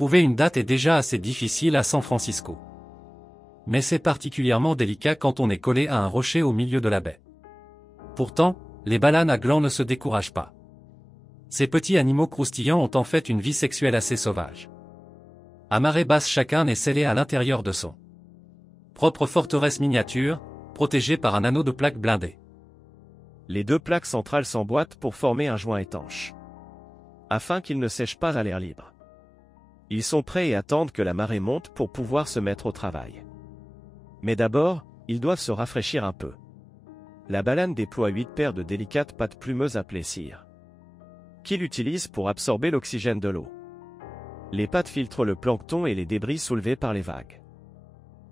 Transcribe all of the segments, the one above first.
Trouver une date est déjà assez difficile à San Francisco. Mais c'est particulièrement délicat quand on est collé à un rocher au milieu de la baie. Pourtant, les baleines à glands ne se découragent pas. Ces petits animaux croustillants ont en fait une vie sexuelle assez sauvage. À marée basse, chacun est scellé à l'intérieur de son propre forteresse miniature, protégée par un anneau de plaques blindées. Les deux plaques centrales s'emboîtent pour former un joint étanche, afin qu'ils ne sèchent pas à l'air libre. Ils sont prêts et attendent que la marée monte pour pouvoir se mettre au travail. Mais d'abord, ils doivent se rafraîchir un peu. La baleine déploie 8 paires de délicates pattes plumeuses appelées cires, qu'il utilise pour absorber l'oxygène de l'eau. Les pattes filtrent le plancton et les débris soulevés par les vagues.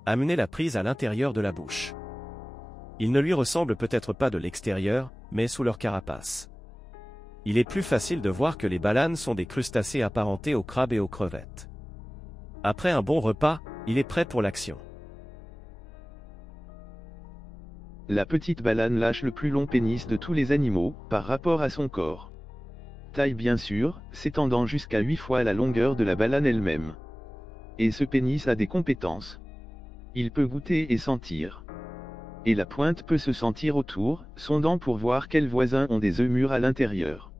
Amenez la prise à l'intérieur de la bouche. Ils ne lui ressemblent peut-être pas de l'extérieur, mais sous leur carapace. Il est plus facile de voir que les baleines sont des crustacés apparentés aux crabes et aux crevettes. Après un bon repas, il est prêt pour l'action. La petite baleine lâche le plus long pénis de tous les animaux, par rapport à son corps. Taille bien sûr, s'étendant jusqu'à 8 fois la longueur de la baleine elle-même. Et ce pénis a des compétences. Il peut goûter et sentir. Et la pointe peut se sentir autour, sondant pour voir quels voisins ont des œufs mûrs à l'intérieur.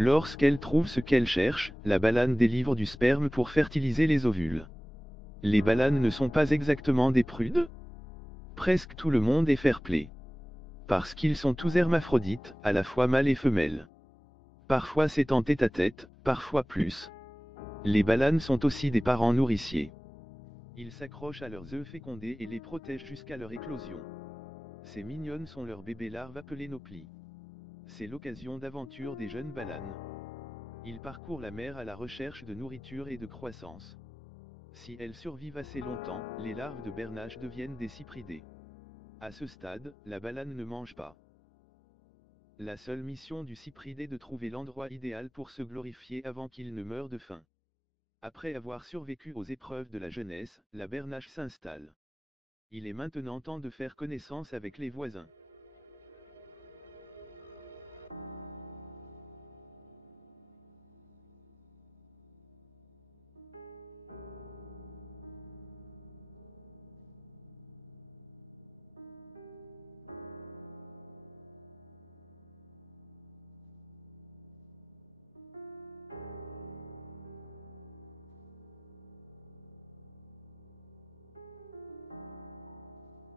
Lorsqu'elle trouve ce qu'elle cherche, la baleine délivre du sperme pour fertiliser les ovules. Les baleines ne sont pas exactement des prudes. Presque tout le monde est fair-play. Parce qu'ils sont tous hermaphrodites, à la fois mâles et femelles. Parfois c'est en tête-à-tête, parfois plus. Les baleines sont aussi des parents nourriciers. Ils s'accrochent à leurs œufs fécondés et les protègent jusqu'à leur éclosion. Ces mignonnes sont leurs bébés larves appelés nauplies. C'est l'occasion d'aventure des jeunes baleines. Ils parcourent la mer à la recherche de nourriture et de croissance. Si elles survivent assez longtemps, les larves de bernache deviennent des cypridés. À ce stade, la baleine ne mange pas. La seule mission du cypridé est de trouver l'endroit idéal pour se glorifier avant qu'il ne meure de faim. Après avoir survécu aux épreuves de la jeunesse, la bernache s'installe. Il est maintenant temps de faire connaissance avec les voisins.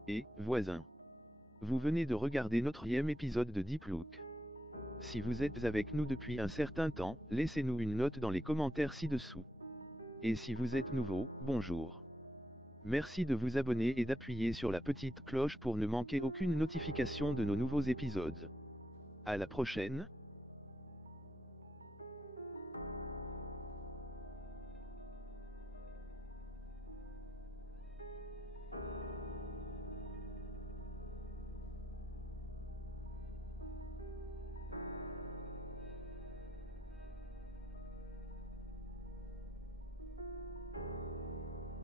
Et, voisins, vous venez de regarder notre 9e épisode de Deep Look. Si vous êtes avec nous depuis un certain temps, laissez-nous une note dans les commentaires ci-dessous. Et si vous êtes nouveau, bonjour. Merci de vous abonner et d'appuyer sur la petite cloche pour ne manquer aucune notification de nos nouveaux épisodes. À la prochaine.